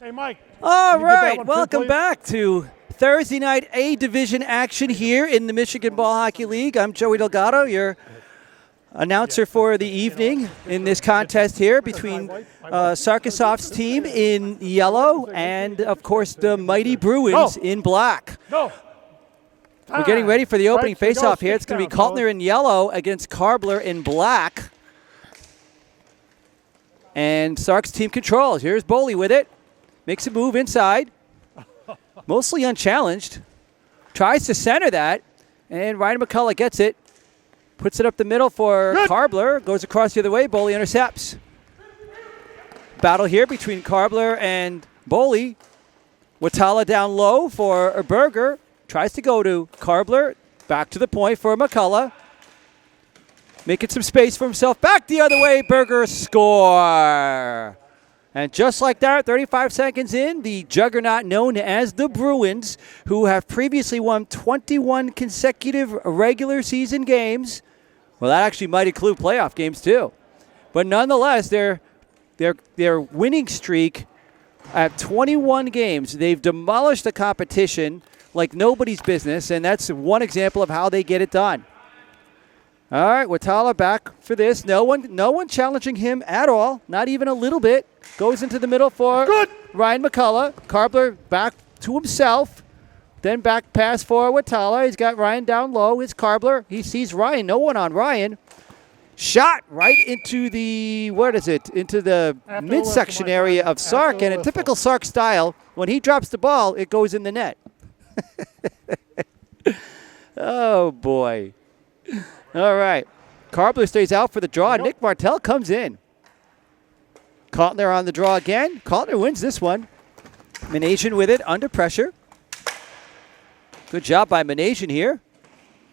Hey, Mike. All right, welcome back to Thursday night A Division action here in the Michigan Ball Hockey League. I'm Joey Delgado, your announcer for the evening in this contest here between Sarkisov's team in yellow and, of course, the mighty Bruins in black. We're getting ready for the opening faceoff here. It's going to be Kaltner in yellow against Karbler in black. And Sark's team controls. Here's Boley with it. Makes a move inside. Mostly unchallenged. Tries to center that. And Ryan McCullough gets it. Puts it up the middle for Karbler. Goes across the other way. Boley intercepts. Battle here between Karbler and Boley. Watala down low for Berger. Tries to go to Karbler. Back to the point for McCullough. Making some space for himself. Back the other way. Berger score. And just like that, 35 seconds in, the juggernaut known as the Bruins, who have previously won 21 consecutive regular season games. Well, that actually might include playoff games too. But nonetheless, their winning streak at 21 games, they've demolished the competition like nobody's business, and that's one example of how they get it done. All right, Watala back for this. No one challenging him at all, not even a little bit. Goes into the middle for Ryan McCullough. Karbler back to himself. Then back pass for Watala. He's got Ryan down low. It's Karbler. He sees Ryan. No one on Ryan. Shot right into the, into the midsection area of Sark. And in typical Sark style, when he drops the ball, it goes in the net. Oh, boy. All right. Karbler stays out for the draw. Nick Martel comes in. Kaltner on the draw again. Kaltner wins this one. Manasian with it under pressure. Good job by Manasian here.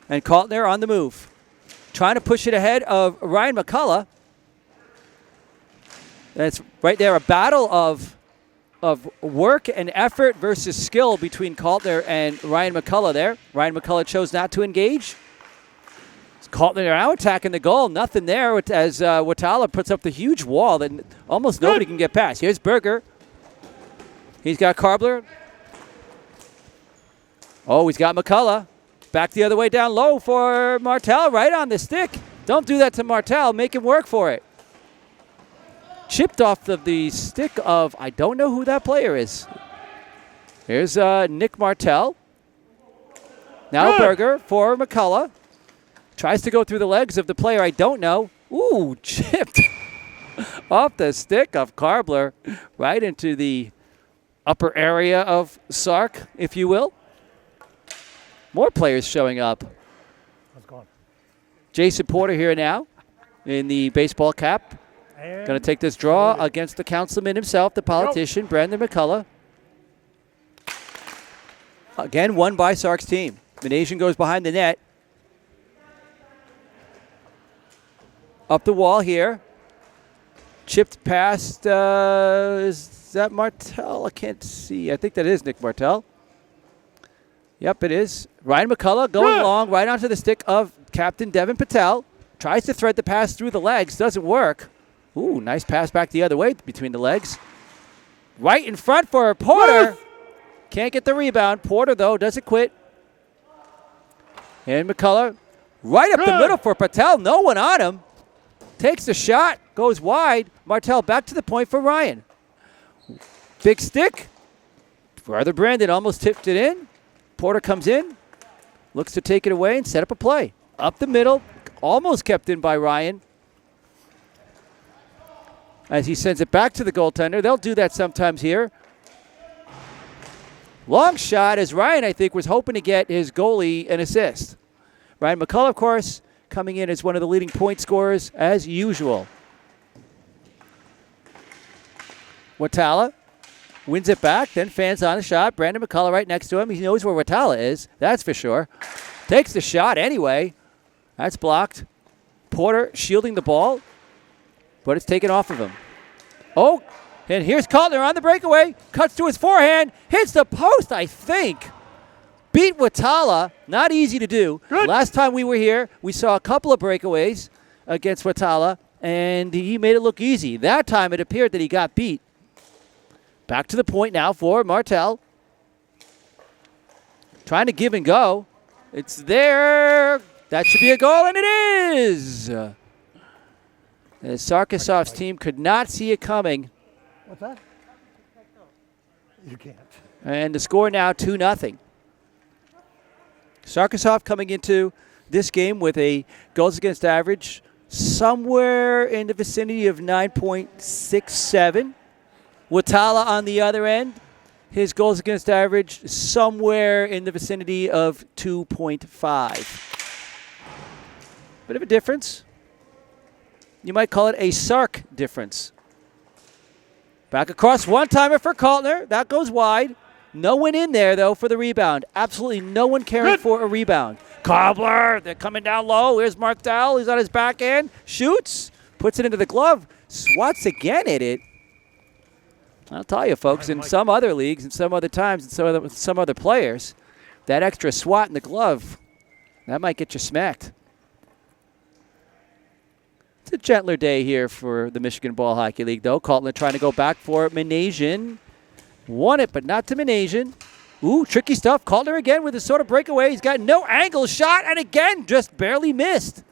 And Kaltner on the move. Trying to push it ahead of Ryan McCullough. That's right there, a battle of work and effort versus skill between Kaltner and Ryan McCullough there. Ryan McCullough chose not to engage. Kaltner now attacking the goal. Nothing there as Watala puts up the huge wall that almost nobody can get past. Here's Berger. He's got Karbler. Oh, he's got McCullough. Back the other way down low for Martel. Right on the stick. Don't do that to Martel. Make him work for it. Chipped off of the stick of, I don't know who that player is. Here's Nick Martel. Now Berger for McCullough. Tries to go through the legs of the player I don't know. Ooh, chipped off the stick of Karbler right into the upper area of Sark, if you will. More players showing up. Jason Porter here now in the baseball cap. Going to take this draw against the councilman himself, the politician, Brandon McCullough. Again, won by Sark's team. Manasian goes behind the net. Up the wall here. Chipped past, is that Martel? I can't see. I think that is Nick Martel. Yep, it is. Ryan McCullough going long right onto the stick of Captain Devin Patel. Tries to thread the pass through the legs. Doesn't work. Ooh, nice pass back the other way between the legs. Right in front for Porter. Can't get the rebound. Porter, though, doesn't quit. And McCullough right up the middle for Patel. No one on him. Takes the shot, goes wide. Martel back to the point for Ryan. Big stick. Brother Brandon almost tipped it in. Porter comes in, looks to take it away and set up a play. Up the middle, almost kept in by Ryan. As he sends it back to the goaltender. They'll do that sometimes here. Long shot as Ryan, I think, was hoping to get his goalie an assist. Ryan McCullough, of course, coming in as one of the leading point scorers as usual. Watala wins it back, then fans on the shot. Brandon McCullough right next to him. He knows where Watala is, that's for sure. Takes the shot anyway. That's blocked. Porter shielding the ball, but it's taken off of him. Oh, and here's Kaltner on the breakaway. Cuts to his forehand, hits the post, I think. Beat Watala, not easy to do. Last time we were here, we saw a couple of breakaways against Watala, and he made it look easy. That time it appeared that he got beat. Back to the point now for Martel. Trying to give and go. It's there. That should be a goal, and it is. The Sarkisov's team could not see it coming. What's that? You can't. And the score now 2-0. Sarkisov coming into this game with a goals against average somewhere in the vicinity of 9.67. Watala on the other end, his goals against average somewhere in the vicinity of 2.5. Bit of a difference. You might call it a Sark difference. Back across, one-timer for Kaltner. That goes wide. No one in there, though, for the rebound. Absolutely no one caring for a rebound. Cobbler, they're coming down low. Here's Mark Dowell. He's on his back end. Shoots. Puts it into the glove. Swats again at it. I'll tell you, folks, in some other leagues and some other times and some other players, that extra swat in the glove, that might get you smacked. It's a gentler day here for the Michigan Ball Hockey League, though. Kaltner trying to go back for Minasian. Won it, but not to Minasian. Ooh, tricky stuff. Kaltner again with a sort of breakaway. He's got no angle shot, and again, just barely missed.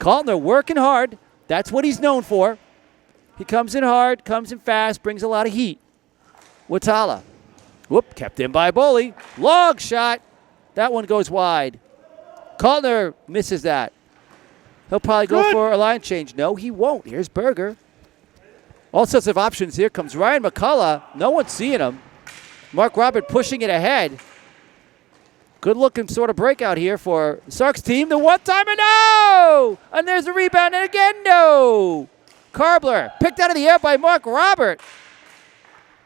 Kaltner working hard. That's what he's known for. He comes in hard, comes in fast, brings a lot of heat. Watala. Whoop, kept in by Boley. Long shot. That one goes wide. Kaltner misses that. He'll probably go for a line change. No, he won't. Here's Berger. All sorts of options. Here comes Ryan McCullough. No one's seeing him. Mark Robert pushing it ahead. Good looking sort of breakout here for Sark's team. The one-timer, no! And there's a rebound, and again, no! Karbler picked out of the air by Mark Robert.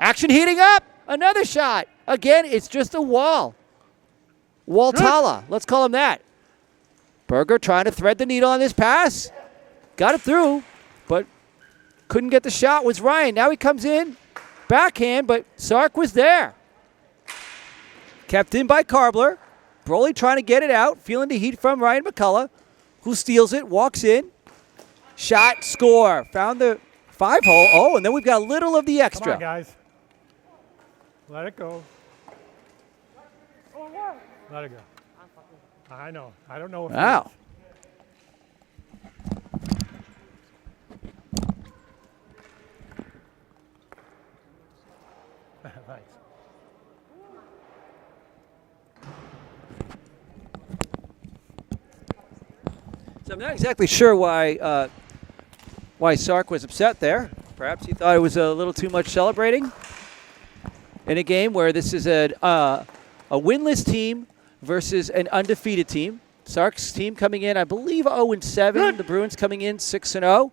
Action heating up. Another shot. Again, it's just a wall. Waltala, let's call him that. Berger trying to thread the needle on this pass. Got it through, but couldn't get the shot. Was Ryan. Now he comes in. Backhand, but Sark was there. Kept in by Karbler. Broly trying to get it out. Feeling the heat from Ryan McCullough, who steals it, walks in. Shot, score. Found the 5-hole. Oh, and then we've got a little of the extra. Come on, guys. Let it go. Let it go. I know. I don't know if wow. Thanks. So I'm not exactly sure why Sark was upset there. Perhaps he thought it was a little too much celebrating in a game where this is a winless team versus an undefeated team. Sark's team coming in, I believe, 0-7. The Bruins coming in 6-0.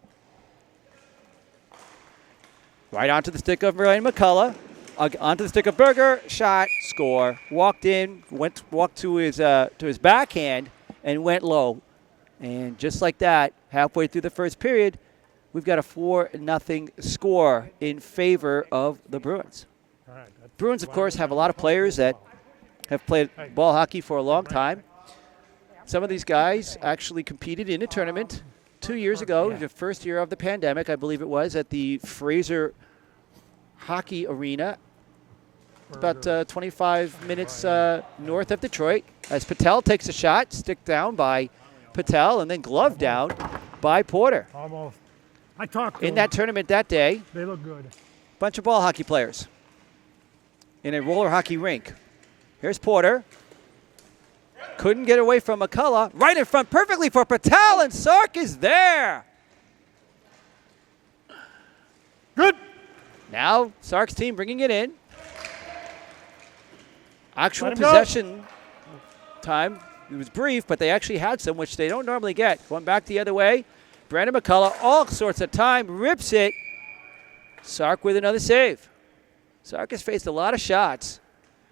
Right onto the stick of Ryan McCullough. Onto the stick of Berger. Shot, score. Walked in, walked to his backhand, and went low. And just like that, halfway through the first period, we've got a 4-0 score in favor of the Bruins. Bruins, of course, have a lot of players that have played ball hockey for a long time. Some of these guys actually competed in a tournament 2 years ago, the first year of the pandemic, I believe it was, at the Fraser Hockey Arena. It's about 25 minutes north of Detroit. As Patel takes a shot, stick down by Patel, and then glove down by Porter. Almost. I talked to in that tournament that day. They look good. Bunch of ball hockey players in a roller hockey rink. Here's Porter. Couldn't get away from McCullough. Right in front perfectly for Patel, and Sark is there. Good. Now Sark's team bringing it in. Actual possession time. It was brief, but they actually had some, which they don't normally get. Going back the other way. Brandon McCullough, all sorts of time, rips it. Sark with another save. Sark has faced a lot of shots.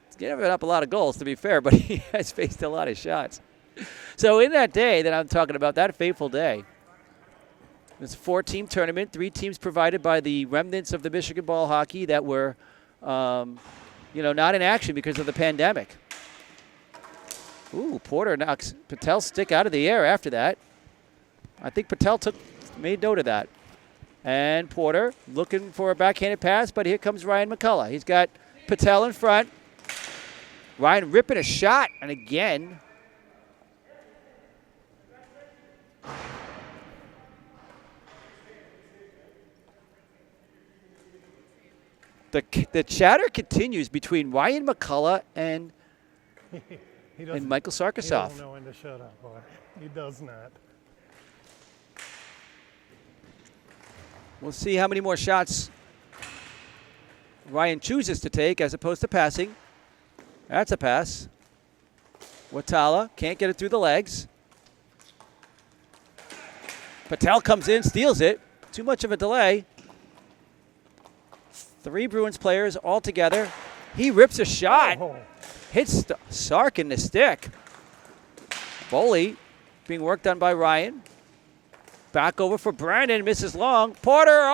He's given up a lot of goals, to be fair, but he has faced a lot of shots. So in that day that I'm talking about, that fateful day, it's a 4-team tournament, 3 teams provided by the remnants of the Michigan ball hockey that were, not in action because of the pandemic. Ooh, Porter knocks Patel's stick out of the air after that. I think Patel made note of that. And Porter looking for a backhanded pass, but here comes Ryan McCullough. He's got Patel in front. Ryan ripping a shot, and again. The chatter continues between Ryan McCullough and Michael Sarkisov. He doesn't know when to shut up, boy. He does not. We'll see how many more shots Ryan chooses to take as opposed to passing. That's a pass. Watala can't get it through the legs. Patel comes in, steals it. Too much of a delay. 3 Bruins players all together. He rips a shot. Oh. Hits Sark in the stick. Boley being worked on by Ryan. Back over for Brandon, misses long. Porter,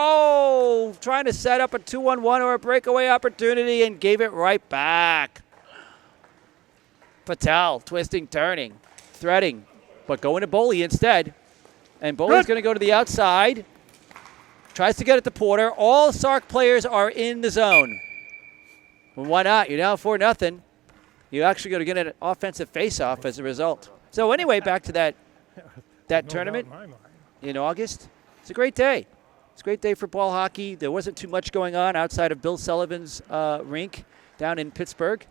trying to set up a 2-on-1 or a breakaway opportunity and gave it right back. Patel, twisting, turning, threading, but going to Boley instead. And Boley's going to go to the outside. Tries to get it to Porter. All Sark players are in the zone. Well, why not? You're down 4-0. You're actually going to get an offensive face-off as a result. So anyway, back to that No tournament doubt in my mind. in August. It's a great day. It's a great day for ball hockey. There wasn't too much going on outside of Bill Sullivan's rink down in Pittsburgh,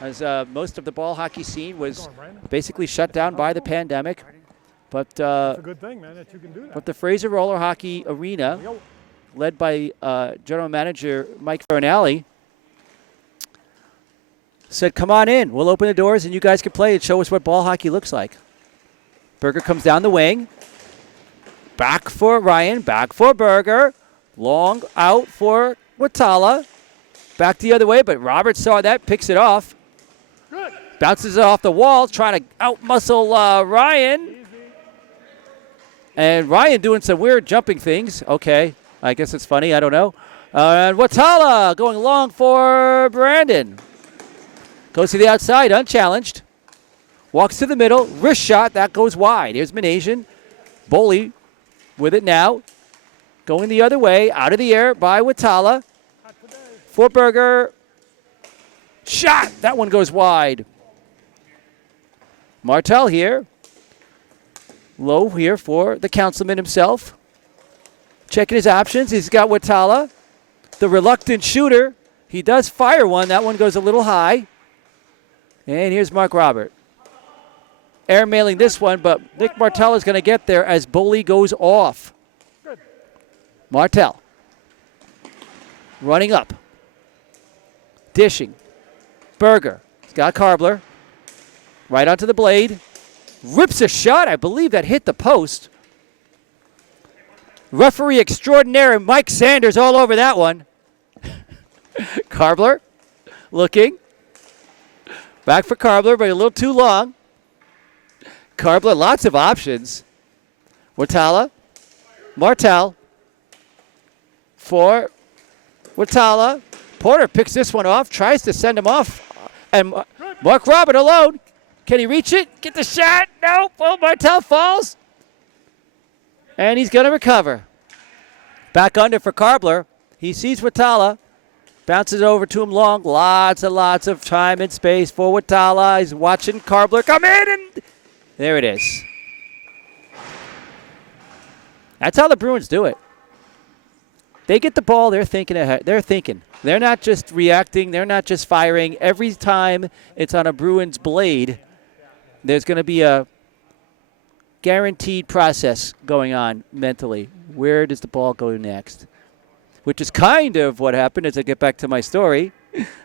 as most of the ball hockey scene was basically shut down by the pandemic. But It's a good thing, man, that you can do that. But the Fraser Roller Hockey Arena, led by General Manager Mike Farinelli, said, come on in. We'll open the doors, and you guys can play and show us what ball hockey looks like. Berger comes down the wing. Back for Ryan. Back for Berger. Long out for Watala. Back the other way, but Roberts saw that, picks it off. Good. Bounces it off the wall, trying to out-muscle Ryan. And Ryan doing some weird jumping things. Okay, I guess it's funny. I don't know. And Watala going long for Brandon. Goes to the outside, unchallenged. Walks to the middle. Wrist shot. That goes wide. Here's Manasian. Boley with it now. Going the other way. Out of the air by Watala. For Berger. Shot. That one goes wide. Martel here. Low here for the councilman himself. Checking his options. He's got Watala. The reluctant shooter. He does fire one. That one goes a little high. And here's Mark Robert. Airmailing this one, but Nick Martel is going to get there as Boley goes off. Martel. Running up. Dishing. Berger. He's got Karbler. Right onto the blade. Rips a shot. I believe that hit the post. Referee extraordinaire Mike Sanders all over that one. Karbler looking. Back for Karbler, but a little too long. Karbler, lots of options. Watala. Martel. For Watala. Porter picks this one off, tries to send him off. And Mark Robert alone. Can he reach it? Get the shot? Nope. Oh, Martel falls. And he's going to recover. Back under for Karbler. He sees Watala. Bounces over to him long. Lots and lots of time and space for Watala. He's watching Karbler come in, and there it is. That's how the Bruins do it. They get the ball, they're thinking ahead. They're thinking. They're not just reacting. They're not just firing. Every time it's on a Bruins blade, there's going to be a guaranteed process going on mentally. Where does the ball go next? Which is kind of what happened as I get back to my story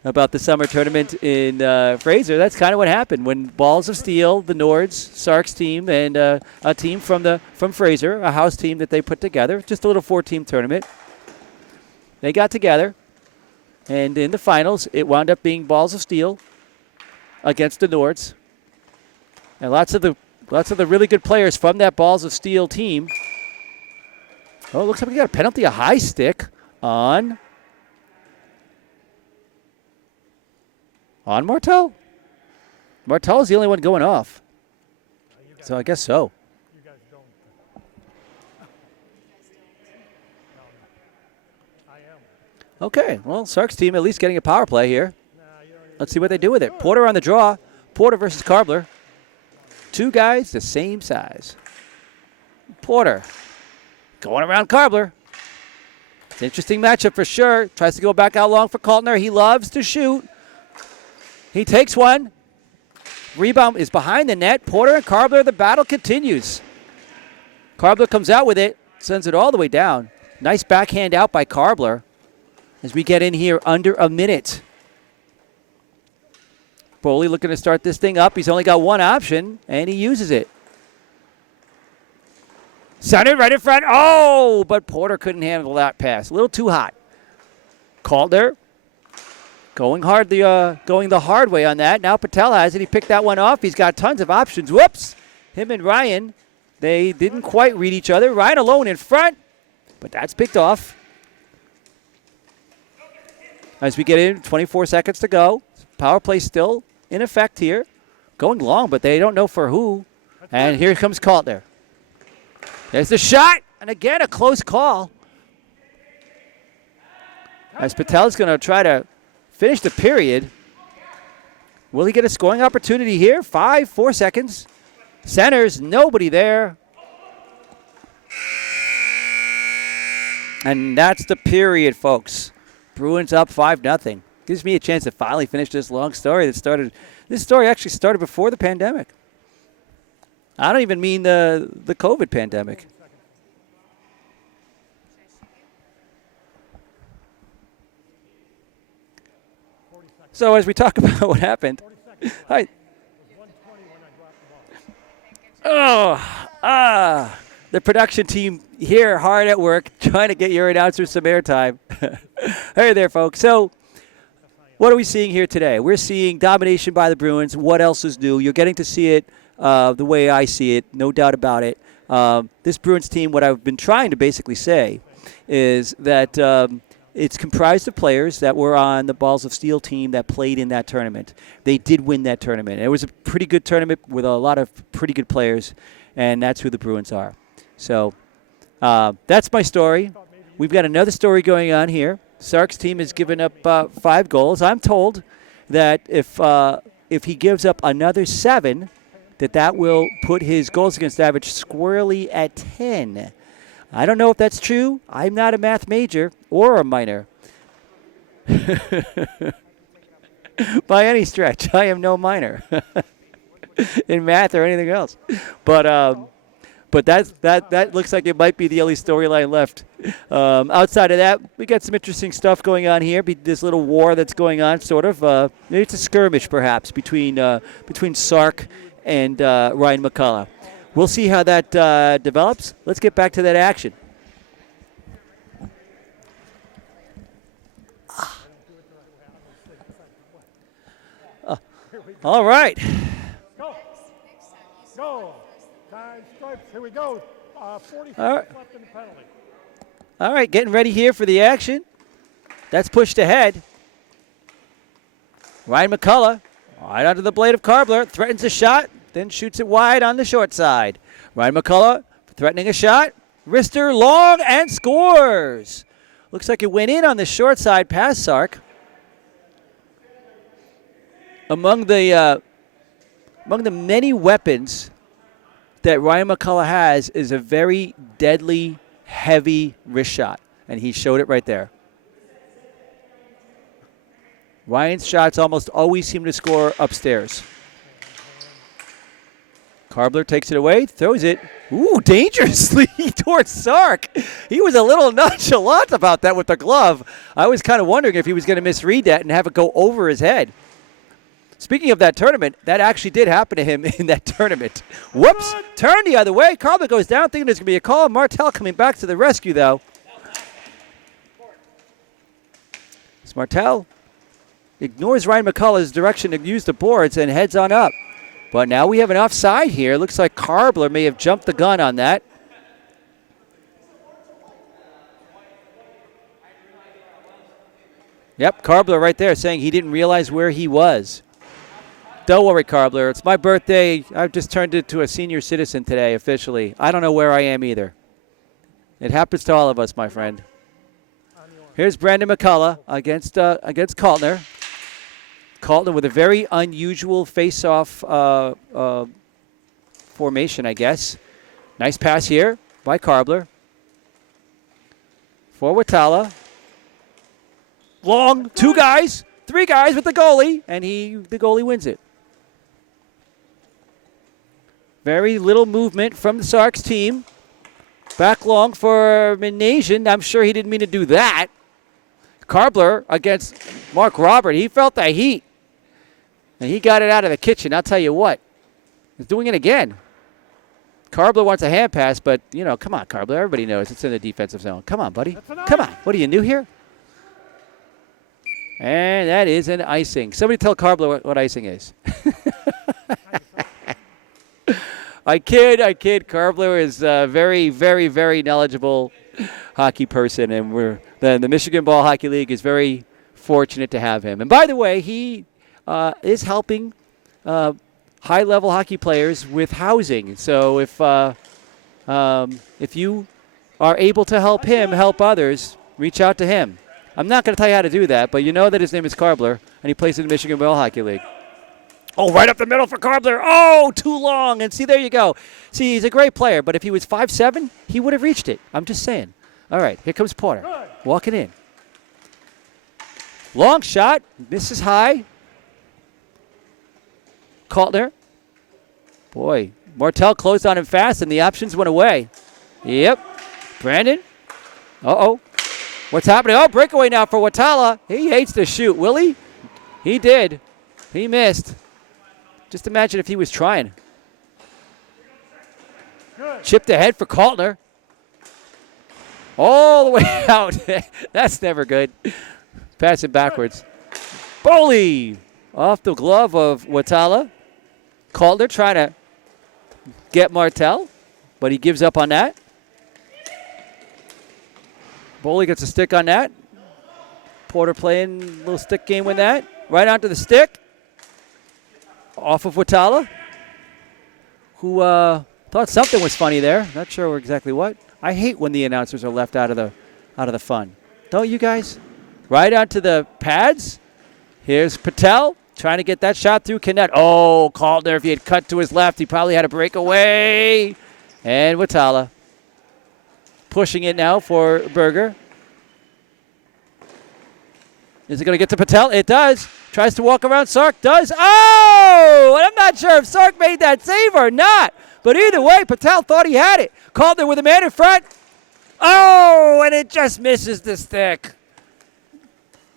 about the summer tournament in Fraser. That's kind of what happened when Balls of Steel, the Nords, Sark's team, and a team from Fraser, a house team that they put together, just a little 4-team tournament. They got together, and in the finals, it wound up being Balls of Steel against the Nords. And lots of the really good players from that Balls of Steel team. Oh, it looks like we got a penalty, a high stick on Martel. Martel's the only one going off. So I guess so. You guys don't. Okay, well, Sark's team at least getting a power play here. Let's see what they do with it. Porter on the draw. Porter versus Karbler. Two guys the same size. Porter going around Karbler. It's an interesting matchup for sure. Tries to go back out long for Kaltner. He loves to shoot. He takes one. Rebound is behind the net. Porter and Karbler, the battle continues. Karbler comes out with it, sends it all the way down. Nice backhand out by Karbler as we get in here under a minute. Boley looking to start this thing up. He's only got one option, and he uses it. Centered right in front. Oh, but Porter couldn't handle that pass. A little too hot. Kaltner going the hard way on that. Now Patel has it. He picked that one off. He's got tons of options. Whoops. Him and Ryan, they didn't quite read each other. Ryan alone in front, but that's picked off. As we get in, 24 seconds to go. Power play still in effect here. Going long, but they don't know for who. And here comes Kaltner. There's the shot, and again, a close call. As Patel's going to try to finish the period. Will he get a scoring opportunity here? 4 seconds. Centers, nobody there. And that's the period, folks. Bruins up 5-0. Gives me a chance to finally finish this long story that started. This story actually started before the pandemic. I don't even mean the COVID pandemic. So as we talk about what happened, the production team here hard at work trying to get your announcers some airtime. Hey there, folks. So what are we seeing here today? We're seeing domination by the Bruins. What else is new? You're getting to see it the way I see it, no doubt about it. This Bruins team, what I've been trying to basically say is that it's comprised of players that were on the Balls of Steel team that played in that tournament. They did win that tournament. It was a pretty good tournament with a lot of pretty good players, and that's who the Bruins are. So that's my story. We've got another story going on here. Sark's team has given up 5 goals. I'm told that if he gives up another 7, that will put his goals against average squarely at 10. I don't know if that's true. I'm not a math major or a minor. By any stretch, I am no minor in math or anything else. But that looks like it might be the only storyline left. Outside of that, we got some interesting stuff going on here. This little war that's going on, sort of. Maybe it's a skirmish, perhaps, between Sark and Ryan McCullough. We'll see how that develops. Let's get back to that action. All right. Go. 9 stripes. Here we go. 40 seconds left in the penalty. All right, getting ready here for the action. That's pushed ahead. Ryan McCullough, right onto the blade of Karbler, threatens a shot, then shoots it wide on the short side. Ryan McCullough threatening a shot. Wrister long and scores. Looks like it went in on the short side past Sark. Among the many weapons that Ryan McCullough has is a very deadly, heavy wrist shot, and he showed it right there. Ryan's shots almost always seem to score upstairs. Karbler takes it away, throws it, dangerously towards Sark. He was a little nonchalant about that with the glove. I was kind of wondering if he was going to misread that and have it go over his head. Speaking of that tournament, that actually did happen to him in that tournament. Whoops, turn the other way. Karbler goes down thinking there's going to be a call. Martel coming back to the rescue, though. It's Martel. Ignores Ryan McCullough's direction to use the boards and heads on up. But now we have an offside here. Looks like Karbler may have jumped the gun on that. Yep, Karbler right there saying he didn't realize where he was. Don't worry, Karbler. It's my birthday. I've just turned into a senior citizen today officially. I don't know where I am either. It happens to all of us, my friend. Here's Brandon McCullough against Kaltner. Kaltner with a very unusual face-off formation, I guess. Nice pass here by Karbler. For Watala. Long, 2 guys, 3 guys with the goalie, and the goalie wins it. Very little movement from the Sarks team. Back long for Minasian. I'm sure he didn't mean to do that. Karbler against Mark Robert. He felt the heat. And he got it out of the kitchen. I'll tell you what. He's doing it again. Karbler wants a hand pass, but, come on, Karbler. Everybody knows it's in the defensive zone. Come on, buddy. Come on. What are you, new here? And that is an icing. Somebody tell Karbler what icing is. I kid. Karbler is a very, very, very knowledgeable hockey person, and the Michigan Ball Hockey League is very fortunate to have him. And by the way, he is helping high-level hockey players with housing. So if you are able to help him help others, reach out to him. I'm not going to tell you how to do that, but you know that his name is Karbler, and he plays in the Michigan Ball Hockey League. Oh, right up the middle for Karbler. Oh, too long. And see, there you go. See, he's a great player, but if he was 5'7", he would have reached it. I'm just saying. All right, here comes Porter. Walking in. Long shot. Misses high. Kaltner. Boy, Martel closed on him fast, and the options went away. Yep. Brandon. Uh-oh. What's happening? Oh, breakaway now for Watala. He hates to shoot, will he? He did. He missed. Just imagine if he was trying. Good. Chipped ahead for Kaltner. All the way out. That's never good. Passing backwards. Boley off the glove of Watala. Kaltner trying to get Martel, but he gives up on that. Boley gets a stick on that. Porter playing a little stick game with that. Right onto the stick. Off of Watala, who thought something was funny there. Not sure exactly what. I hate when the announcers are left out of the fun. Don't you guys? Right onto the pads. Here's Patel trying to get that shot through. Cannot. Oh, Kaltner, if he had cut to his left, he probably had a breakaway. And Watala pushing it now for Berger. Is it going to get to Patel? It does. Tries to walk around. Sark does. Oh! And I'm not sure if Sark made that save or not. But either way, Patel thought he had it. Called it with a man in front. Oh! And it just misses the stick.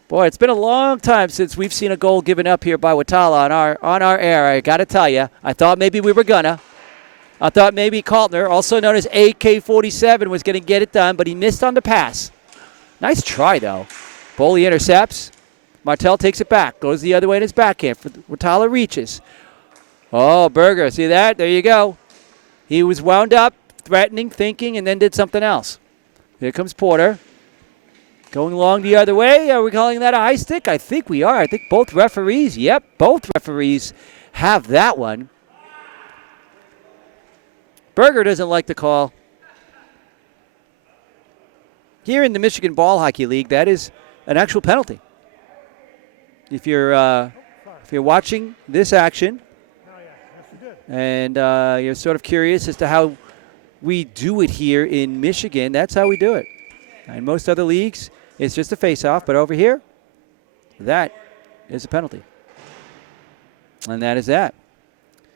Boy, it's been a long time since we've seen a goal given up here by Watala on our air. I got to tell you, I thought maybe we were gonna. I thought maybe Kaltner, also known as AK-47, was going to get it done, but he missed on the pass. Nice try, though. Boley intercepts. Martel takes it back. Goes the other way in his backhand. Watala reaches. Oh, Berger. See that? There you go. He was wound up, threatening, thinking, and then did something else. Here comes Porter. Going long the other way. Are we calling that a high stick? I think we are. I think both referees, both referees have that one. Berger doesn't like the call. Here in the Michigan Ball Hockey League, that is an actual penalty. If you're watching this action and you're sort of curious as to how we do it here in Michigan, that's how we do it. In most other leagues, it's just a face-off, but over here, that is a penalty. And that is that.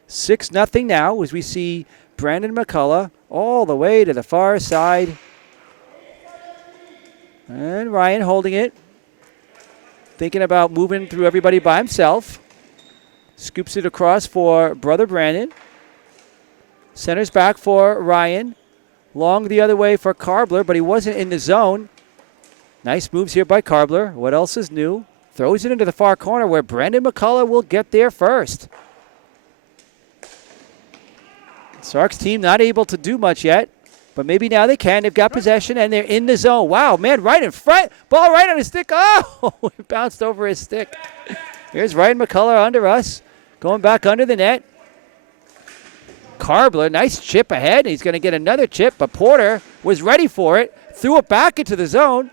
6-0 now as we see Brandon McCullough all the way to the far side. And Ryan holding it. Thinking about moving through everybody by himself. Scoops it across for brother Brandon. Centers back for Ryan. Long the other way for Karbler, but he wasn't in the zone. Nice moves here by Karbler. What else is new? Throws it into the far corner where Brandon McCullough will get there first. Sark's team not able to do much yet, but maybe now they can. They've got possession, and they're in the zone. Wow, man, right in front. Ball right on his stick. Oh, it bounced over his stick. Here's Ryan McCullough under us, going back under the net. Karbler, nice chip ahead. He's going to get another chip, but Porter was ready for it. Threw it back into the zone.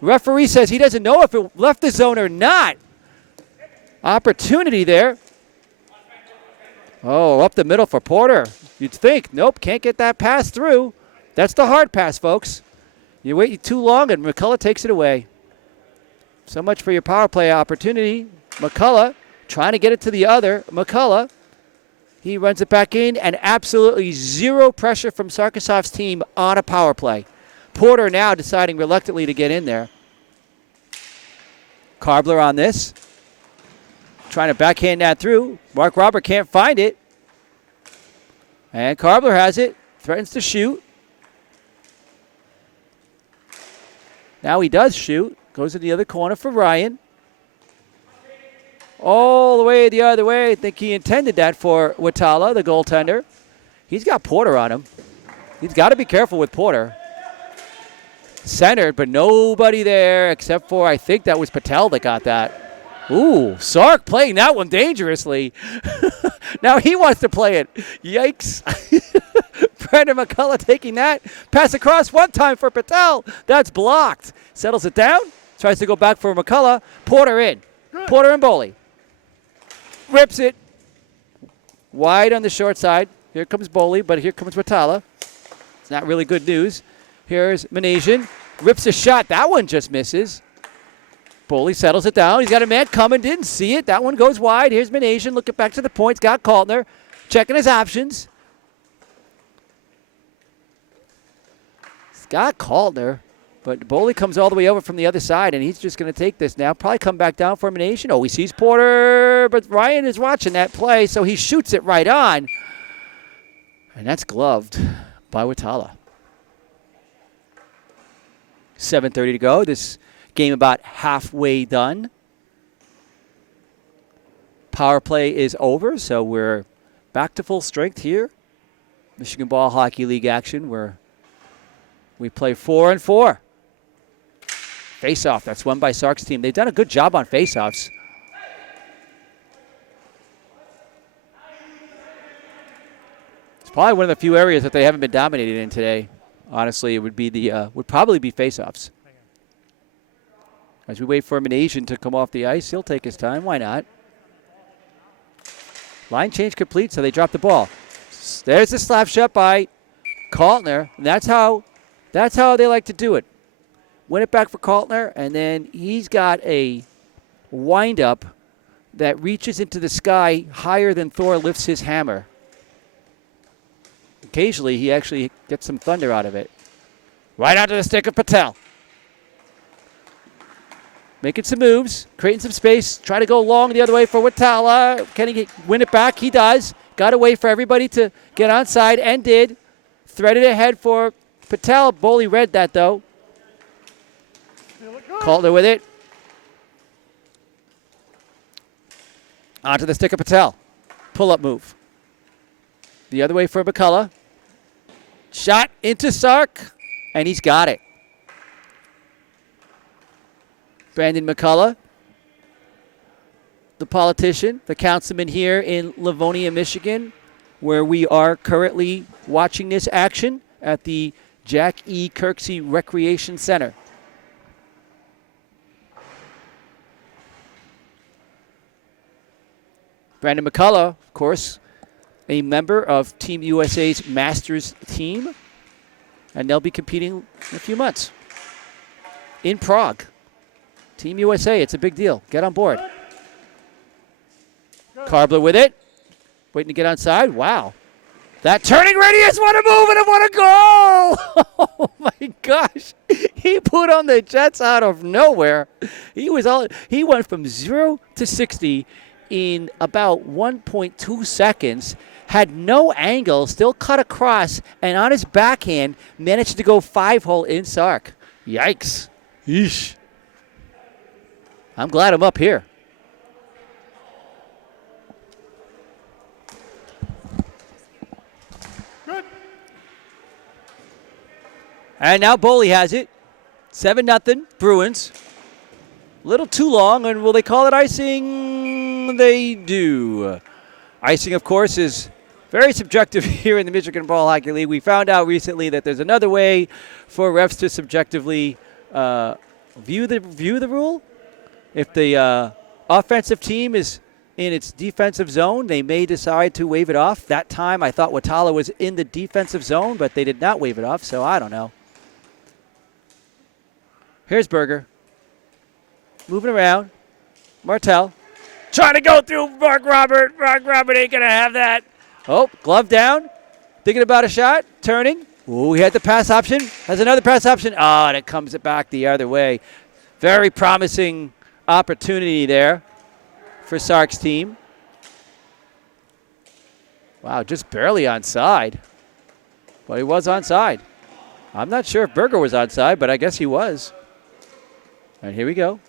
Referee says he doesn't know if it left the zone or not. Opportunity there. Oh, up the middle for Porter. You'd think, nope, can't get that pass through. That's the hard pass, folks. You wait too long, and McCullough takes it away. So much for your power play opportunity. McCullough trying to get it to the other. McCullough, he runs it back in, and absolutely zero pressure from Sarkisov's team on a power play. Porter now deciding reluctantly to get in there. Karbler on this. Trying to backhand that through. Mark Robert can't find it. And Karbler has it. Threatens to shoot. Now he does shoot. Goes in the other corner for Ryan. All the way the other way. I think he intended that for Watala, the goaltender. He's got Porter on him. He's got to be careful with Porter. Centered, but nobody there except for, I think that was Patel that got that. Ooh, Sark playing that one dangerously. Now he wants to play it. Yikes. Brandon McCullough taking that. Pass across one time for Patel. That's blocked. Settles it down. Tries to go back for McCullough. Porter in. Porter and Boley. Rips it. Wide on the short side. Here comes Boley, but here comes Watala. It's not really good news. Here's Manasian. Rips a shot. That one just misses. Boley settles it down. He's got a man coming. Didn't see it. That one goes wide. Here's Manasian looking back to the points. Got Kaltner. Checking his options. He's got Kaltner. But Boley comes all the way over from the other side, and he's just going to take this now. Probably come back down for Manasian. Oh, he sees Porter, but Ryan is watching that play, so he shoots it right on. And that's gloved by Watala. 7:30 to go. This game about halfway done. Power play is over, so we're back to full strength here. Michigan Ball Hockey League action where we play 4-on-4. Face-off, that's won by Sark's team. They've done a good job on face-offs. It's probably one of the few areas that they haven't been dominated in today. Honestly, it would be would probably be face-offs. As we wait for Manasian to come off the ice, he'll take his time. Why not? Line change complete, so they drop the ball. There's the slap shot by Kaltner. And that's how they like to do it. Win it back for Kaltner, and then he's got a wind-up that reaches into the sky higher than Thor lifts his hammer. Occasionally, he actually gets some thunder out of it. Right onto the stick of Patel. Making some moves, creating some space, try to go long the other way for Watala. Can he win it back? He does. Got to wait for everybody to get onside, and did. Threaded ahead for Patel. Boley read that, though. Kaltner with it. Onto the stick of Patel. Pull-up move. The other way for McCullough. Shot into Sark, and he's got it. Brandon McCullough, the politician, the councilman here in Livonia, Michigan, where we are currently watching this action at the Jack E. Kirksey Recreation Center. Brandon McCullough, of course, a member of Team USA's Masters team, and they'll be competing in a few months in Prague. Team USA, it's a big deal. Get on board. Karbler with it. Waiting to get onside. Wow. That turning radius, what a move and what a goal! Oh my gosh. He put on the Jets out of nowhere. He went from 0 to 60 in about 1.2 seconds. Had no angle, still cut across, and on his backhand managed to go 5-hole in Sark. Yikes. Yeesh. I'm glad I'm up here. Good. And now Boley has it. 7-0, Bruins. A little too long, and will they call it icing? They do. Icing, of course, is very subjective here in the Michigan Ball Hockey League. We found out recently that there's another way for refs to subjectively view the rule. If the offensive team is in its defensive zone, they may decide to wave it off. That time I thought Watala was in the defensive zone, but they did not wave it off, so I don't know. Here's Berger. Moving around. Martel. Trying to go through Mark Robert. Mark Robert ain't going to have that. Oh, glove down. Thinking about a shot. Turning. Ooh, he had the pass option. Has another pass option. Oh, and it comes back the other way. Very promising opportunity there for Sark's team. Wow, just barely onside. But he was onside. I'm not sure if Berger was onside, but I guess he was. And here we go.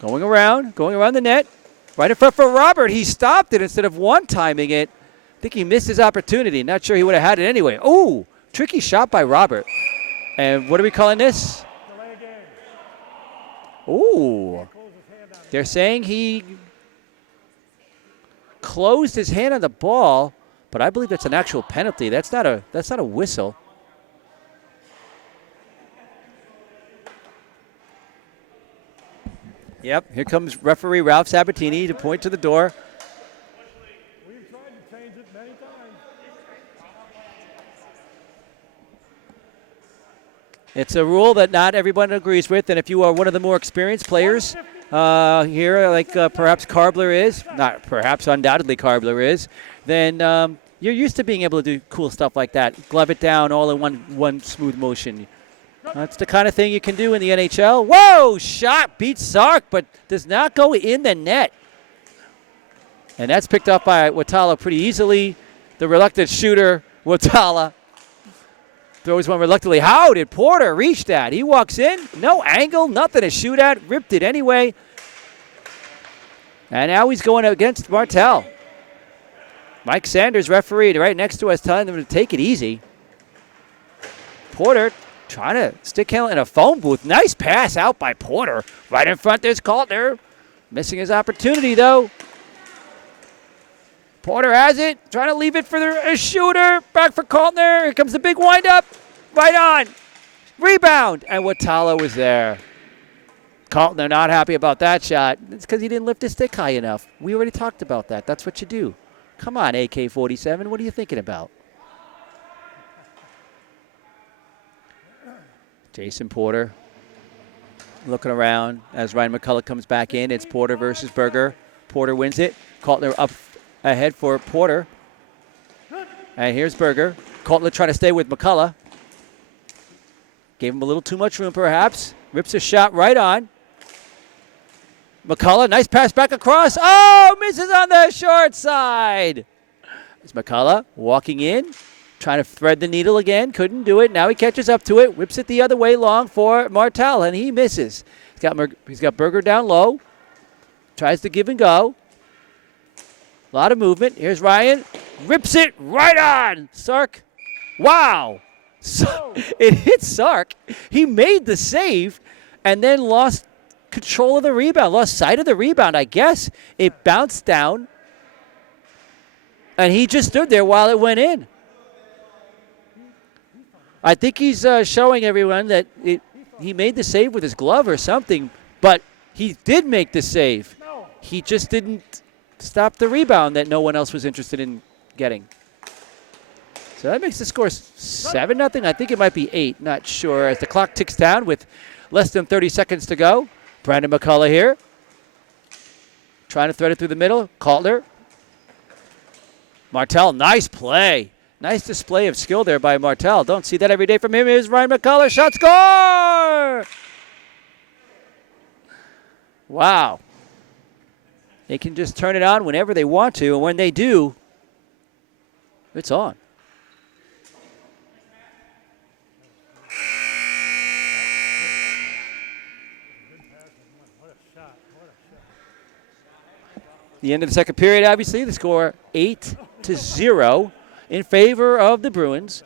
Going around the net. Right in front for Robert. He stopped it instead of one-timing it. I think he missed his opportunity. Not sure he would have had it anyway. Ooh, tricky shot by Robert. And what are we calling this? Delay game. Ooh. They're saying he closed his hand on the ball, but I believe that's an actual penalty. That's not a whistle. Yep, here comes referee Ralph Sabatini to point to the door. We've tried to change it many times. It's a rule that not everyone agrees with, and if you are one of the more experienced players here, like perhaps Karbler is, not perhaps, undoubtedly Karbler is, then you're used to being able to do cool stuff like that. Glove it down all in one smooth motion. That's the kind of thing you can do in the NHL. Whoa! Shot beats Sark, but does not go in the net. And that's picked up by Watala pretty easily. The reluctant shooter, Watala, throws one reluctantly. How did Porter reach that? He walks in, no angle, nothing to shoot at, ripped it anyway. And now he's going against Martel. Mike Sanders, referee, right next to us, telling them to take it easy. Porter trying to stick handle in a phone booth. Nice pass out by Porter. Right in front, there's Kaltner. Missing his opportunity, though. Porter has it. Trying to leave it for a shooter. Back for Kaltner. Here comes the big windup. Right on. Rebound. And Watala was there. Kaltner not happy about that shot. It's because he didn't lift his stick high enough. We already talked about that. That's what you do. Come on, AK-47. What are you thinking about? Jason Porter looking around as Ryan McCullough comes back in. It's Porter versus Berger. Porter wins it. Kaltner up ahead for Porter. And here's Berger. Kaltner trying to stay with McCullough. Gave him a little too much room perhaps. Rips a shot right on. McCullough, nice pass back across. Oh, misses on the short side. It's McCullough walking in. Trying to thread the needle again. Couldn't do it. Now he catches up to it. Whips it the other way long for Martel, and he misses. He's got Berger down low. Tries to give and go. A lot of movement. Here's Ryan. Rips it right on. Sark. Wow. It hit Sark. He made the save and then lost control of the rebound. Lost sight of the rebound, I guess. It bounced down, and he just stood there while it went in. I think he's showing everyone that he made the save with his glove or something, but he did make the save. He just didn't stop the rebound that no one else was interested in getting. So that makes the score 7-0. I think it might be 8, not sure. As the clock ticks down with less than 30 seconds to go. Brandon McCullough here. Trying to thread it through the middle. Kaltner. Martel, nice play. Nice display of skill there by Martel. Don't see that every day from him. Here's Ryan McCullough. Shot, score! Wow. They can just turn it on whenever they want to, and when they do, it's on. The end of the second period, obviously, the score 8-0 in favor of the Bruins.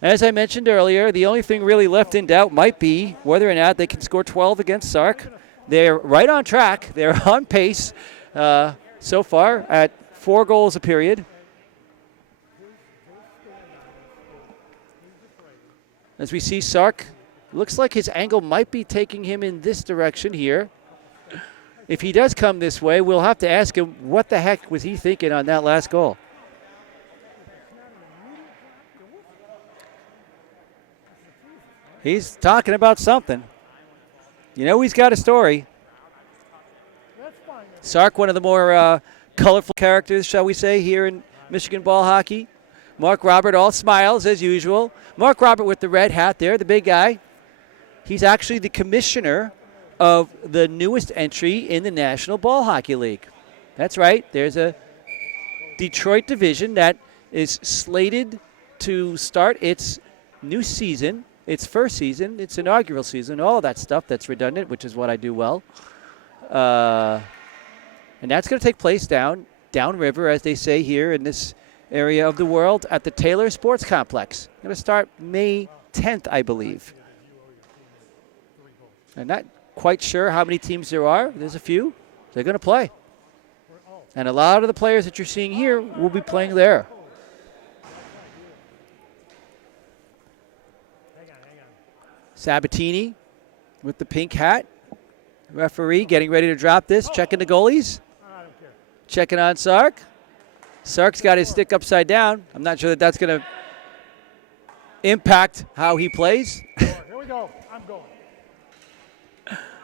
As I mentioned earlier, the only thing really left in doubt might be whether or not they can score 12 against Sark. They're right on track. They're on pace so far at 4 goals a period. As we see Sark, looks like his angle might be taking him in this direction here. If he does come this way, we'll have to ask him what the heck was he thinking on that last goal. He's talking about something. You know he's got a story. Sark, one of the more colorful characters, shall we say, here in Michigan ball hockey. Mark Robert, all smiles as usual. Mark Robert with the red hat there, the big guy. He's actually the commissioner of the newest entry in the National Ball Hockey League. That's right. There's a Detroit division that is slated to start its new season, its first season, its inaugural season, all that stuff that's redundant, which is what I do well. And that's going to take place downriver, as they say here in this area of the world, at the Taylor Sports Complex. Going to start May 10th, I believe. I'm not quite sure how many teams there are. There's a few. They're going to play. And a lot of the players that you're seeing here will be playing there. Sabatini with the pink hat. Referee getting ready to drop this, checking the goalies. Checking on Sark. Sark's got his stick upside down. I'm not sure that that's going to impact how he plays. Here we go. I'm going.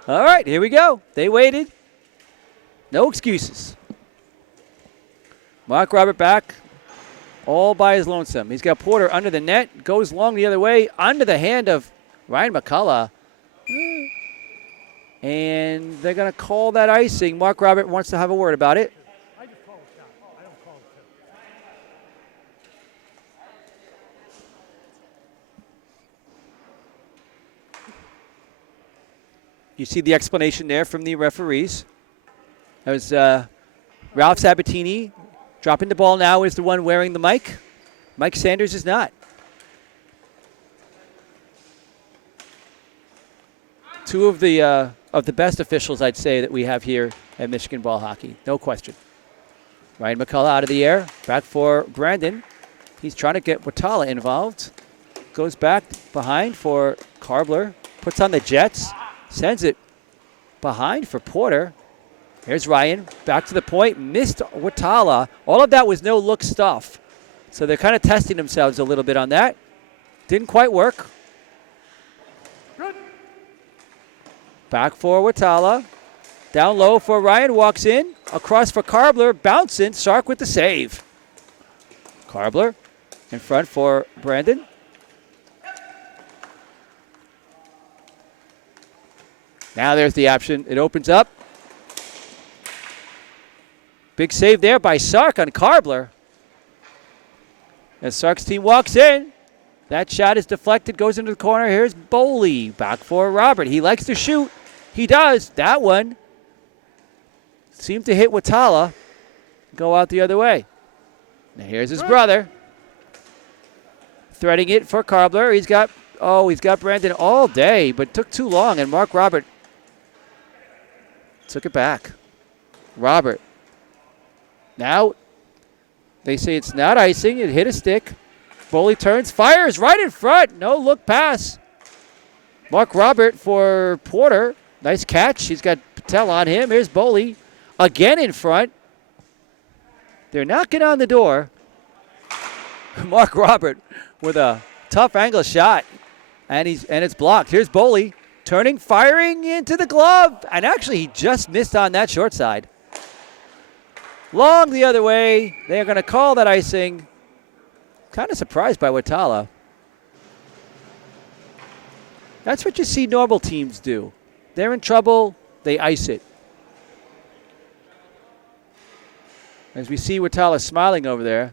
All right, here we go. They waited. No excuses. Mark Robert back all by his lonesome. He's got Porter under the net. Goes long the other way. Under the hand of Ryan McCullough. And they're going to call that icing. Mark Robert wants to have a word about it. I just call a shot. I don't call it. You see the explanation there from the referees. That was Ralph Sabatini dropping the ball now is the one wearing the mic. Mike Sanders is not. Two of the best officials, I'd say, that we have here at Michigan ball hockey. No question. Ryan McCullough out of the air. Back for Brandon. He's trying to get Watala involved. Goes back behind for Karbler. Puts on the Jets. Sends it behind for Porter. Here's Ryan. Back to the point. Missed Watala. All of that was no-look stuff. So they're kind of testing themselves a little bit on that. Didn't quite work. Good. Back for Watala. Down low for Ryan. Walks in. Across for Karbler. Bouncing. Sark with the save. Karbler in front for Brandon. Now there's the option. It opens up. Big save there by Sark on Karbler. As Sark's team walks in, that shot is deflected, goes into the corner. Here's Boley. Back for Robert. He likes to shoot. He does. That one seemed to hit Watala. Go out the other way. Now here's his brother. Threading it for Karbler. He's got Brandon all day, but took too long, and Mark Robert took it back. Robert. Now, they say it's not icing. It hit a stick. Boley turns, fires right in front. No look pass. Mark Robert for Porter. Nice catch. He's got Patel on him. Here's Boley again in front. They're knocking on the door. Mark Robert with a tough angle shot, and it's blocked. Here's Boley turning, firing into the glove, and actually he just missed on that short side. Long the other way. They're going to call that icing. Kind of surprised by Watala. That's what you see normal teams do. They're in trouble, they ice it. As we see Watala smiling over there.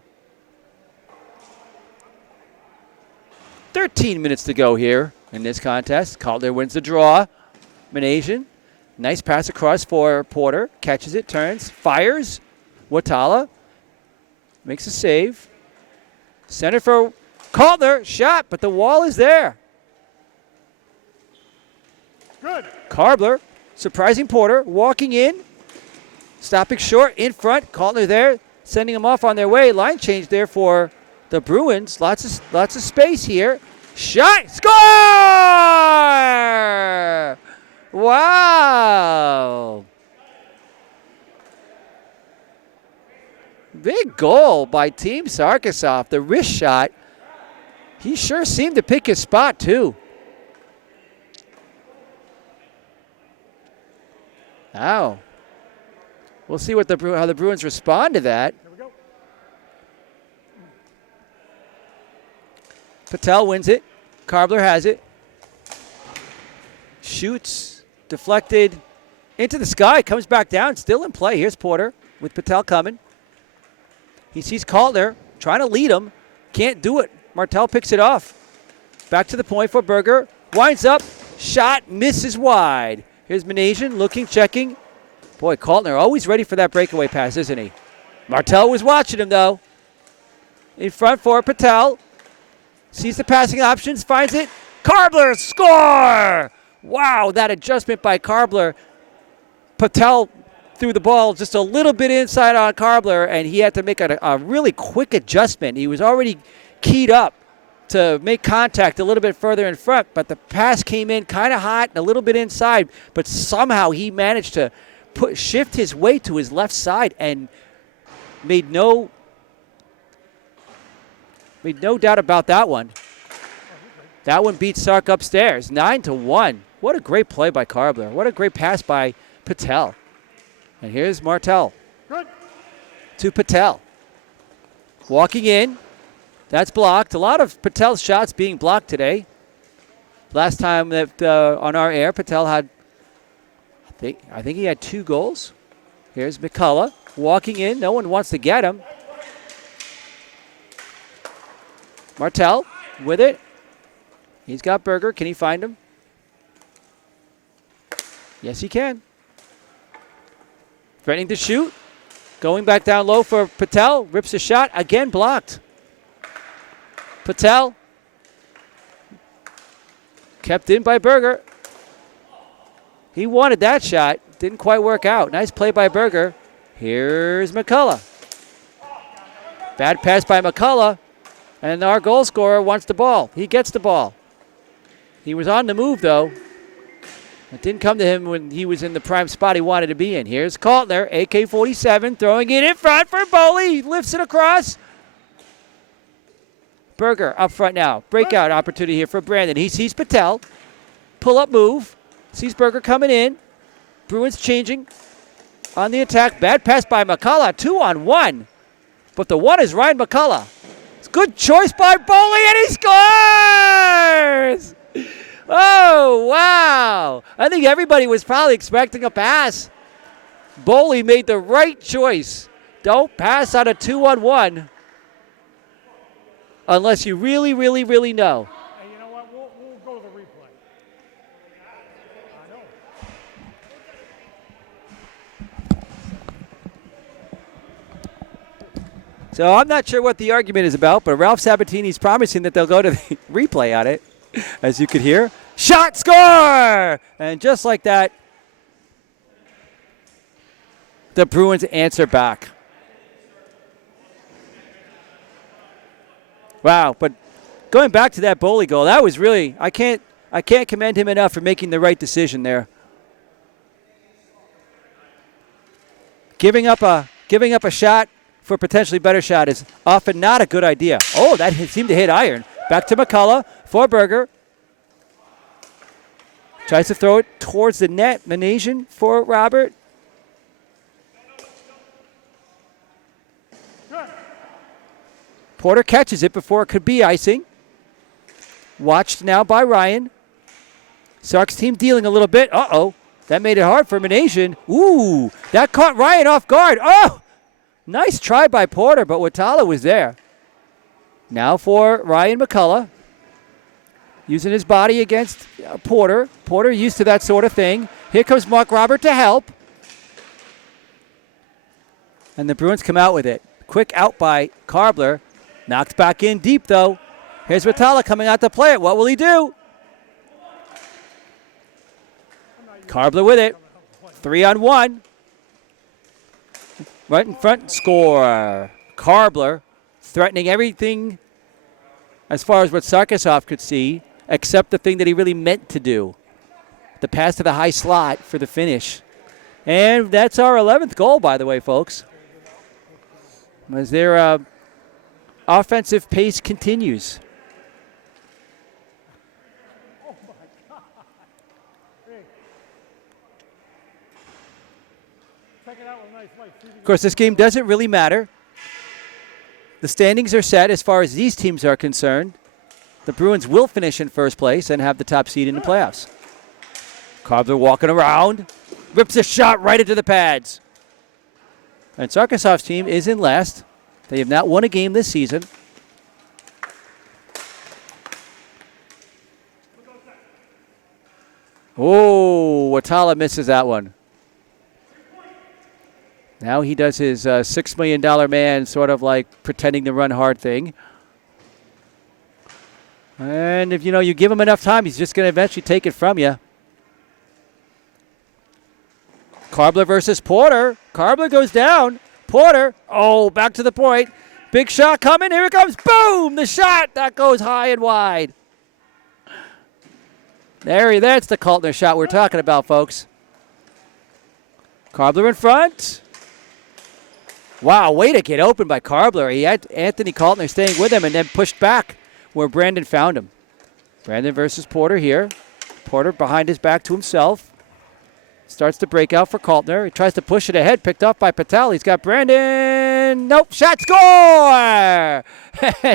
13 minutes to go here in this contest. Calder wins the draw. Manasian. Nice pass across for Porter. Catches it, turns, fires. Watala makes a save. Center for Calder. Shot, but the wall is there. Good. Karbler, surprising Porter, walking in. Stopping short, in front. Calder there, sending them off on their way. Line change there for the Bruins. Lots of space here. Shot. Score! Wow. Big goal by Team Sarkisov. The wrist shot. He sure seemed to pick his spot, too. Wow. We'll see how the Bruins respond to that. Here we go. Patel wins it. Karbler has it. Shoots. Deflected. Into the sky. Comes back down. Still in play. Here's Porter with Patel coming. He sees Kaltner trying to lead him. Can't do it. Martel picks it off. Back to the point for Berger. Winds up. Shot misses wide. Here's Manasian looking, checking. Boy, Kaltner always ready for that breakaway pass, isn't he? Martel was watching him, though. In front for Patel. Sees the passing options, finds it. Karbler, score! Wow, that adjustment by Karbler. Patel threw the ball just a little bit inside on Karbler, and he had to make a really quick adjustment. He was already keyed up to make contact a little bit further in front, but the pass came in kind of hot and a little bit inside, but somehow he managed to shift his way to his left side and made no doubt about that one. That one beat Sark upstairs, 9-1. What a great play by Karbler. What a great pass by Patel. And here's Martel. Good. To Patel. Walking in. That's blocked. A lot of Patel's shots being blocked today. Last time that on our air, Patel had, I think he had 2 goals. Here's McCullough walking in. No one wants to get him. Martel with it. He's got Berger. Can he find him? Yes, he can. Threatening to shoot. Going back down low for Patel. Rips a shot. Again blocked. Patel. Kept in by Berger. He wanted that shot. Didn't quite work out. Nice play by Berger. Here's McCullough. Bad pass by McCullough. And our goal scorer wants the ball. He gets the ball. He was on the move, though. It didn't come to him when he was in the prime spot he wanted to be in. Here's Kaltner, AK-47, throwing it in front for Boley. Lifts it across. Berger up front now. Breakout opportunity here for Brandon. He sees Patel. Pull-up move. Sees Berger coming in. Bruins changing on the attack. Bad pass by McCullough. 2-on-1. But the one is Ryan McCullough. It's a good choice by Boley, and he scores! Oh, wow. I think everybody was probably expecting a pass. Boley made the right choice. Don't pass on a 2-on-1 unless you really, really, really know. Hey, you know what? We'll go to the replay. I know. So I'm not sure what the argument is about, but Ralph Sabatini's promising that they'll go to the replay on it, as you could hear. Shot, score! And just like that, the Bruins answer back. Wow, but going back to that Boley goal, that was really, I can't commend him enough for making the right decision there. Giving up a shot for a potentially better shot is often not a good idea. Oh, that seemed to hit iron. Back to McCullough for Berger. Tries to throw it towards the net. Manasian for Robert. Porter catches it before it could be icing. Watched now by Ryan. Sark's team dealing a little bit. Uh-oh. That made it hard for Manasian. Ooh, that caught Ryan off guard. Oh, nice try by Porter, but Watala was there. Now for Ryan McCullough. Using his body against Porter. Porter used to that sort of thing. Here comes Mark Robert to help. And the Bruins come out with it. Quick out by Karbler. Knocked back in deep, though. Here's Watala coming out to play it. What will he do? Karbler with it. 3-on-1. Right in front, score. Karbler threatening everything as far as what Sarkisov could see, except the thing that he really meant to do. The pass to the high slot for the finish. And that's our 11th goal, by the way, folks. As their offensive pace continues. Of course, this game doesn't really matter. The standings are set as far as these teams are concerned. The Bruins will finish in first place and have the top seed in the playoffs. Cobbler walking around, rips a shot right into the pads. And Sarkisov's team is in last. They have not won a game this season. Oh, Watala misses that one. Now he does his $6 million man sort of like pretending to run hard thing. And if you give him enough time, he's just going to eventually take it from you. Cobbler versus Porter. Cobbler goes down. Porter, back to the point. Big shot coming. Here it comes. Boom! The shot. That goes high and wide. That's the Kaltner shot we're talking about, folks. Cobbler in front. Wow, way to get open by Cobbler. He had Anthony Kaltner staying with him and then pushed back where Brandon found him. Brandon versus Porter here. Porter behind his back to himself. Starts to break out for Kaltner. He tries to push it ahead, picked off by Patel. He's got Brandon. Nope, shot, score!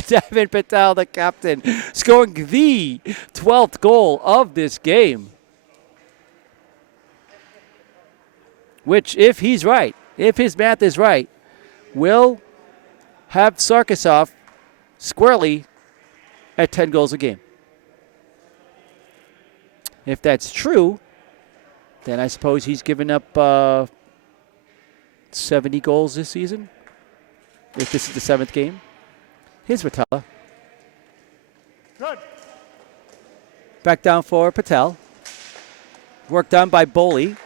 Devin Patel, the captain, scoring the 12th goal of this game. Which, if he's right, if his math is right, will have Sarkisov squarely at 10 goals a game. If that's true, then I suppose he's given up 70 goals this season, if this is the 7th game. Here's Watala. Good. Back down for Patel. Work done by Boley.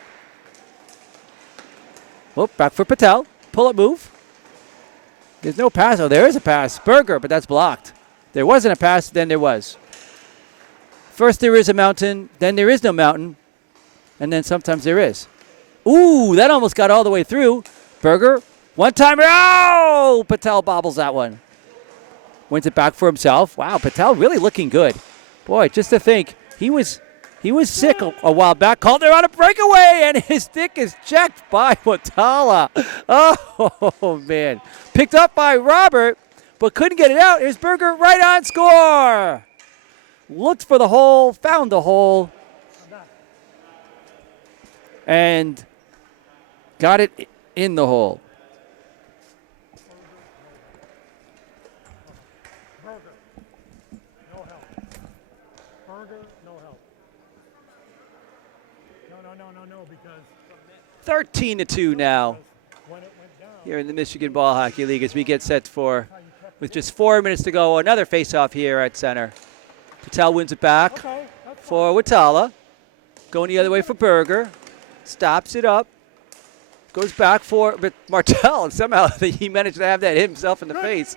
Whoop, back for Patel. Pull-up move. There's no pass. Oh, there is a pass. Berger, but that's blocked. There wasn't a pass, then there was. First there is a mountain, then there is no mountain, and then sometimes there is. Ooh, that almost got all the way through. Berger, one-timer. Oh! Patel bobbles that one. Wins it back for himself. Wow, Patel really looking good. Boy, just to think, he was sick a while back. Kaltner on a breakaway, and his stick is checked by Watala. Oh, man. Picked up by Robert, but couldn't get it out. Here's Berger right on score. Looked for the hole, found the hole, and got it in the hole. Berger, no help. Berger, no help. No, because 13-2 now when it went down, here in the Michigan Ball Hockey League as we get set for, with just 4 minutes to go, another face-off here at center. Patel wins it back for Watala. Going the other way for Berger. Stops it up. Goes back for but Martel. Somehow he managed to have that hit himself in the face.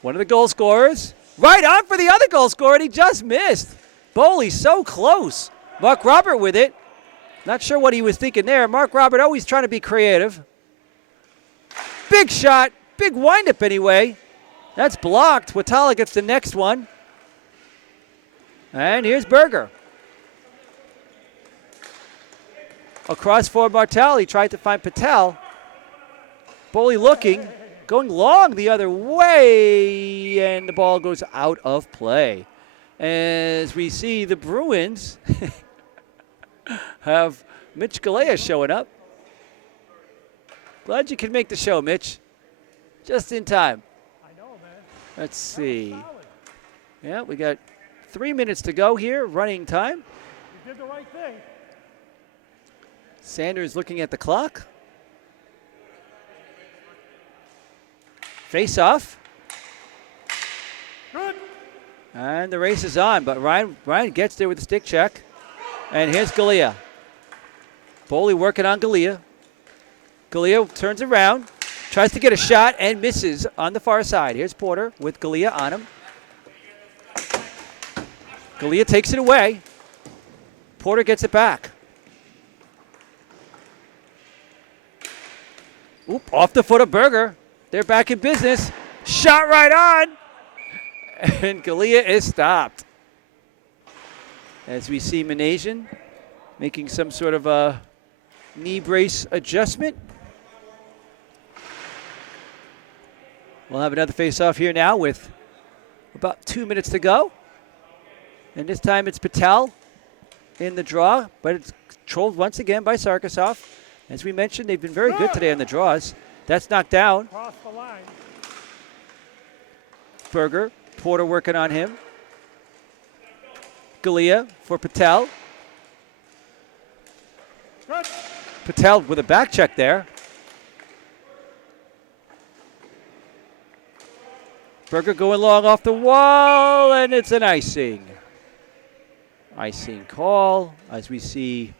One of the goal scorers. Right on for the other goal scorer, and he just missed. Boley so close. Mark Robert with it. Not sure what he was thinking there. Mark Robert always trying to be creative. Big shot. Big windup anyway. That's blocked. Watala gets the next one. And here's Berger. Across for Martel. He tried to find Patel. Boley looking. Going long the other way. And the ball goes out of play. As we see the Bruins have Mitch Galea showing up. Glad you could make the show, Mitch. Just in time. Let's see. Yeah, we got 3 minutes to go here, running time. You did the right thing. Sanders looking at the clock. Face off. Good. And the race is on, but Ryan gets there with the stick check. And here's Galea. Boley working on Galea. Galea turns around. Tries to get a shot and misses on the far side. Here's Porter with Galea on him. Galea takes it away. Porter gets it back. Oop, off the foot of Berger. They're back in business. Shot right on. And Galea is stopped. As we see Manasian making some sort of a knee brace adjustment. We'll have another face-off here now with about 2 minutes to go. And this time it's Patel in the draw, but it's controlled once again by Sarkisov. As we mentioned, they've been very good today on the draws. That's knocked down. Cross the line. Berger, Porter working on him. Galea for Patel. Good. Patel with a back check there. Berger going long off the wall, and it's an icing. Icing call as we see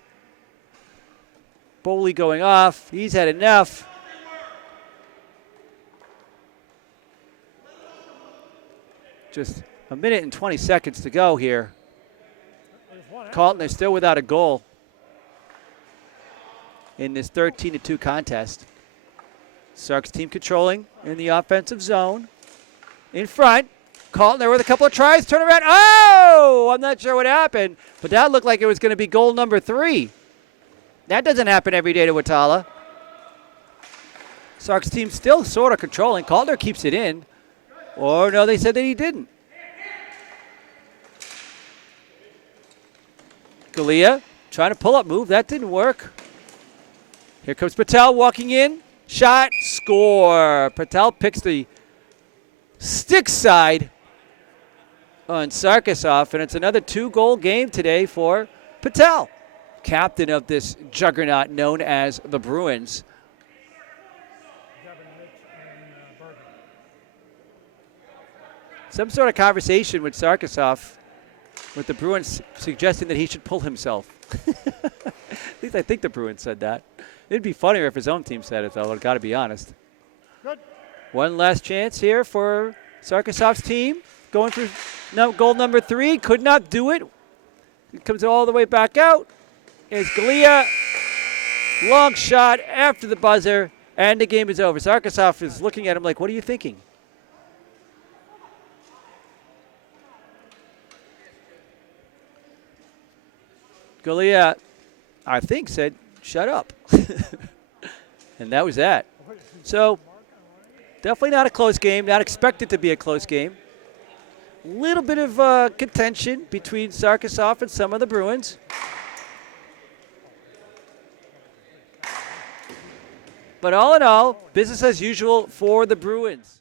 Boley going off. He's had enough. Just a minute and 20 seconds to go here. Carlton is still without a goal in this 13-2 contest. Sark's team controlling in the offensive zone. In front. Carlton there with a couple of tries. Turn around. Oh! I'm not sure what happened, but that looked like it was going to be goal number 3. That doesn't happen every day to Watala. Sark's team still sort of controlling. Calder keeps it in. Or no, they said that he didn't. Galea trying to pull up move. That didn't work. Here comes Patel walking in. Shot. Score. Patel picks the stick side on Sarkisov, and it's another 2-goal game today for Patel, captain of this juggernaut known as the Bruins. Some sort of conversation with Sarkisov, with the Bruins suggesting that he should pull himself. At least I think the Bruins said that. It'd be funnier if his own team said it, though, I've got to be honest. Good. One last chance here for Sarkisov's team. Going for goal number 3. Could not do it. It comes all the way back out. It's Galea. Long shot after the buzzer. And the game is over. Sarkisov is looking at him like, what are you thinking? Galea, I think, said, shut up. And that was that. So, definitely not a close game. Not expected to be a close game. Little bit of contention between Sarkisov and some of the Bruins. But all in all, business as usual for the Bruins.